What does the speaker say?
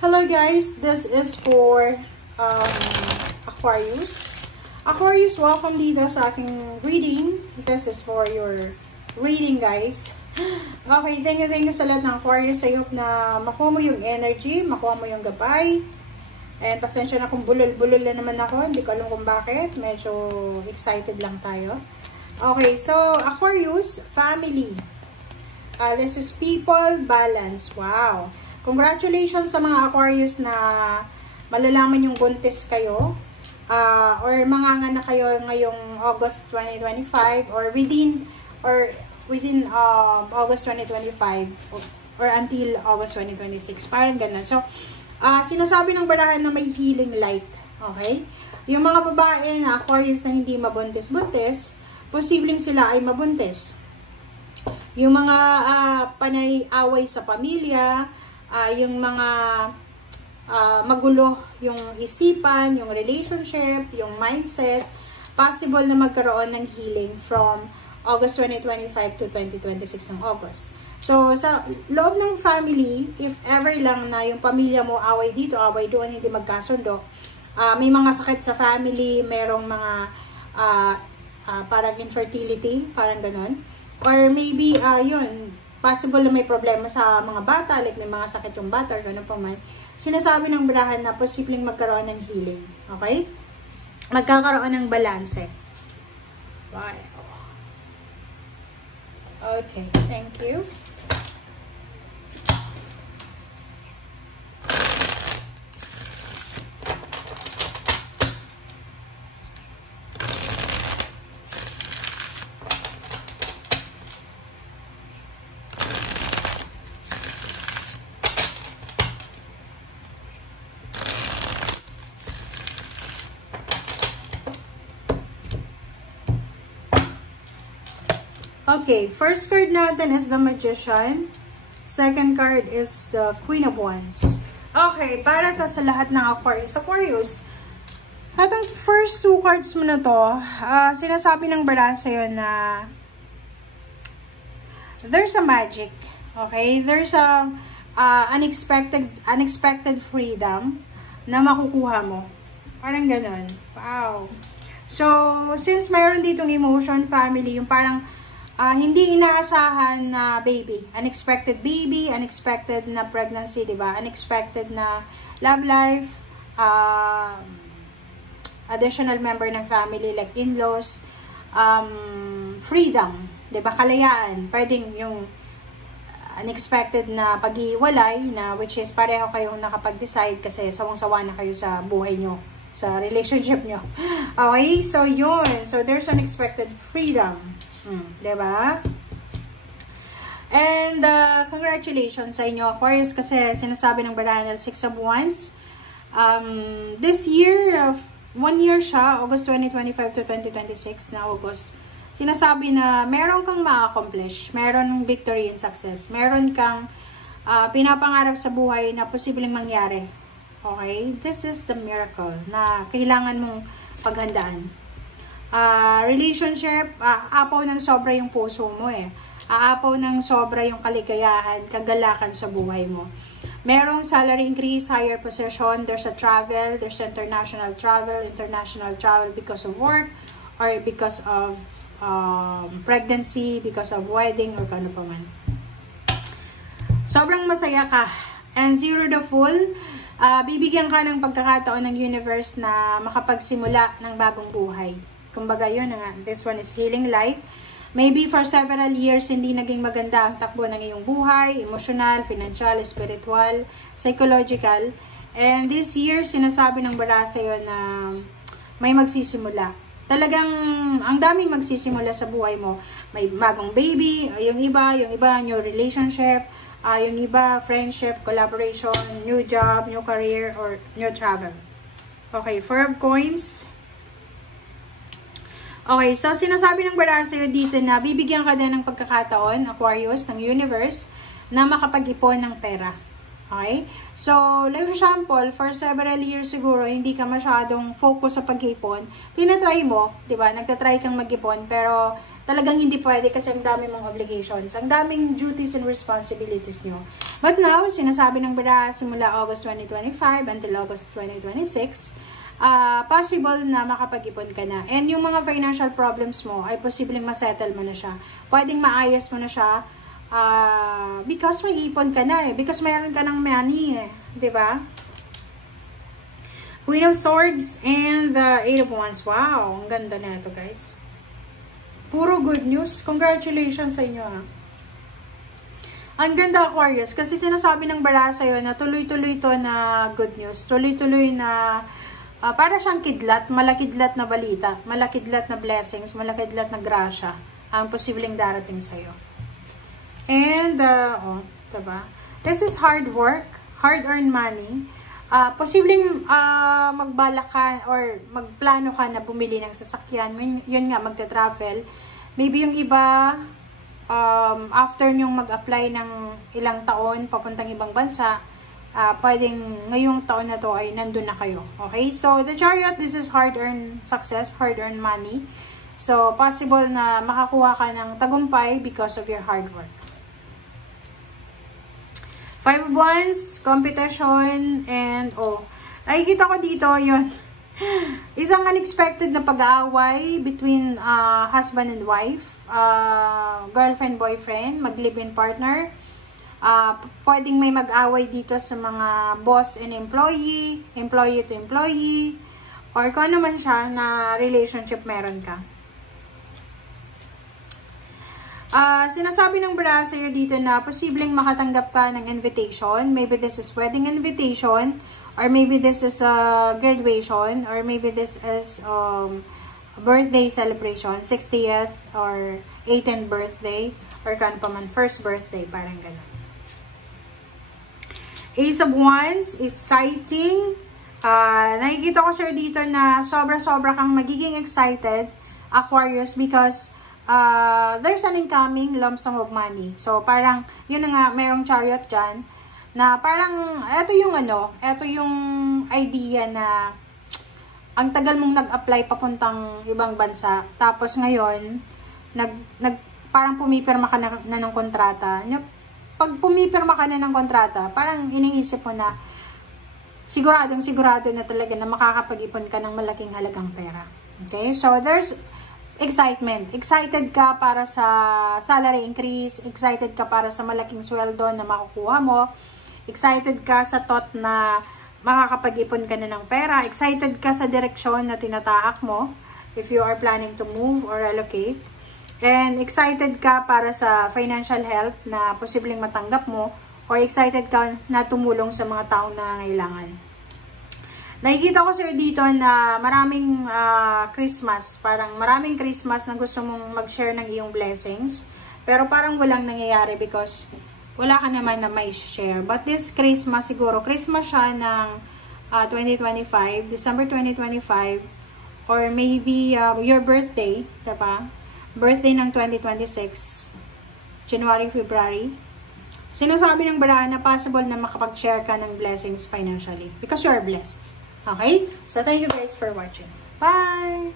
Hello guys, this is for Aquarius. Aquarius, welcome dito sa aking reading. This is for your reading guys. Okay, thank you sa lahat ng Aquarius. I hope na makuha mo yung energy, makuha mo yung gabay. And pasensya na kung bulol-bulol na naman ako, hindi ko alam kung bakit. Medyo excited lang tayo. Okay, so Aquarius, family. This is people, balance. Wow! Congratulations sa mga Aquarius na malalaman yung buntis kayo. Or manganganak kayo ngayong August 2025 or within August 2025 or until August 2026. Parang ganun. So, sinasabi ng barahan na may healing light. Okay? Yung mga babae na Aquarius na hindi mabuntis-buntis, posibleng sila ay mabuntis. Yung mga panay-away sa pamilya, yung mga magulo yung isipan, yung relationship, yung mindset, possible na magkaroon ng healing from August 2025 to 2026 ng August. So, sa loob ng family, if ever lang na yung pamilya mo away dito, away doon, hindi magkasundo, may mga sakit sa family, merong mga parang infertility, parang ganon. Or maybe, yun, possible na may problema sa mga bata, like may mga sakit yung bata, or gano'n pa man. Sinasabi ng barahan na posibleng magkaroon ng healing. Okay? Magkakaroon ng balanse. Right. Okay, thank you. Okay, first card natin is the Magician. Second card is the Queen of Wands. Okay, para to sa lahat ng Aquarius. Aquarius, atong first two cards mo na to, sinasabi ng barahan sa'yo na there's a magic. Okay? There's a unexpected freedom na makukuha mo. Parang ganun. Wow. So, since mayroon ditong emotion, family, yung parang hindi inaasahan na baby. Unexpected baby, unexpected na pregnancy, diba? Unexpected na love life, additional member ng family like in-laws, freedom, diba? Kalayaan. Pwedeng yung unexpected na pag-iwalay na which is pareho kayong nakapag-decide kasi sawang-sawa na kayo sa buhay nyo, sa relationship nyo. Okay? So, yun. So, there's unexpected freedom. Diba? And congratulations sa inyo Aquarius kasi sinasabi ng barahan na 6 of Wands. This year, 1 year siya, August 2025 to 2026 na August. Sinasabi na meron kang ma-accomplish, meron victory and success, meron kang pinapangarap sa buhay na posibleng mangyari. Okay? This is the miracle na kailangan mong paghandaan. Relationship, aapaw ng sobra yung puso mo eh. Aapaw ng sobra yung kaligayahan, kagalakan sa buhay mo. Merong salary increase, higher position, there's a travel, there's international travel because of work, or because of pregnancy, because of wedding, or kano pa man. Sobrang masaya ka. And zero the full, bibigyan ka ng pagkakataon ng universe na makapagsimula ng bagong buhay. Kumbaga yun nga, this one is healing light. Maybe for several years, hindi naging maganda ang takbo ng iyong buhay, emotional, financial, spiritual, psychological. And this year, sinasabi ng bara sa'yo na may magsisimula. Talagang, ang daming magsisimula sa buhay mo. May bagong baby, yung iba, new relationship, yung iba, friendship, collaboration, new job, new career, or new travel. Okay, 4 of coins. Okay, so sinasabi ng barahan sa'yo dito na bibigyan ka din ng pagkakataon, Aquarius, ng universe, na makapag-ipon ng pera. Okay? So, like for example, for several years siguro, hindi ka masyadong focus sa pag-ipon. Tinatry mo, di ba? Nagtatry kang mag-ipon, pero talagang hindi pwede kasi ang dami mong obligations, ang daming duties and responsibilities nyo. But now, sinasabi ng bara simula August 2025 until August 2026, possible na makapag-ipon ka na. And yung mga financial problems mo ay posibleng masettle mo na siya. Pwedeng maayos mo na siya because may ipon ka na eh. Because mayroon ka ng money eh. Diba? Queen of Swords and the Eight of Wands. Wow, ang ganda na ito guys. Puro good news. Congratulations sa inyo ha. Ang ganda Aquarius kasi sinasabi ng bara sa'yo na tuloy-tuloy to na good news. Tuloy-tuloy na para siyang kidlat, malakidlat na balita, malakidlat na blessings, malakidlat na grasya ang posibleng darating sa'yo. And, diba? This is hard work, hard-earned money. Posibleng magbalak ka or magplano ka na bumili ng sasakyan. Yun nga, magta-travel. Maybe yung iba, after nyong mag-apply ng ilang taon papuntang ibang bansa, pwedeng ngayong taon na to ay nandun na kayo. Okay? So, the Chariot, this is hard-earned success, hard-earned money. So, possible na makakuha ka ng tagumpay because of your hard work. Five of Wands, competition, and nakikita ko dito, yun. Isang unexpected na pag-aaway between husband and wife, girlfriend, boyfriend, mag-live-in partner. Pwedeng may mag-away dito sa mga boss and employee, employee to employee, or kung ano man siya na relationship meron ka. Sinasabi ng bara sa'yo dito na posibleng makatanggap ka ng invitation. Maybe this is wedding invitation, or maybe this is graduation, or maybe this is birthday celebration, 60th or 18th birthday, or kano pa man, first birthday, parang gano'n. Ace of Wands, exciting. Nakikita ko sa'yo dito na sobra-sobra kang magiging excited, Aquarius, because there's an incoming lump sum of money. So, parang, yun na nga, mayroong Chariot dyan, na parang, eto yung idea na, ang tagal mong nag-apply papuntang ibang bansa, tapos ngayon, parang pumipirma ka na ng kontrata. Pag pumipirma ka na ng kontrata, parang iniisip mo na, sigurado na talaga na makakapag-ipon ka ng malaking halagang pera. Okay? So, there's excitement. Excited ka para sa salary increase. Excited ka para sa malaking sweldo na makukuha mo. Excited ka sa thought na makakapag-ipon ka na ng pera. Excited ka sa direksyon na tinatahak mo if you are planning to move or relocate. And excited ka para sa financial health na posibleng matanggap mo, or excited ka na tumulong sa mga taong nangangailangan. Nakikita ko sa'yo dito na maraming Christmas, parang maraming Christmas na gusto mong mag-share ng iyong blessings, pero parang walang nangyayari because wala ka naman na may share. But this Christmas, siguro, Christmas siya ng 2025, December 2025, or maybe your birthday, diba? Birthday ng 2026, January, February. Sinasabi ng bara na possible na makapag-share ka ng blessings financially because you are blessed. Okay? So, thank you guys for watching. Bye!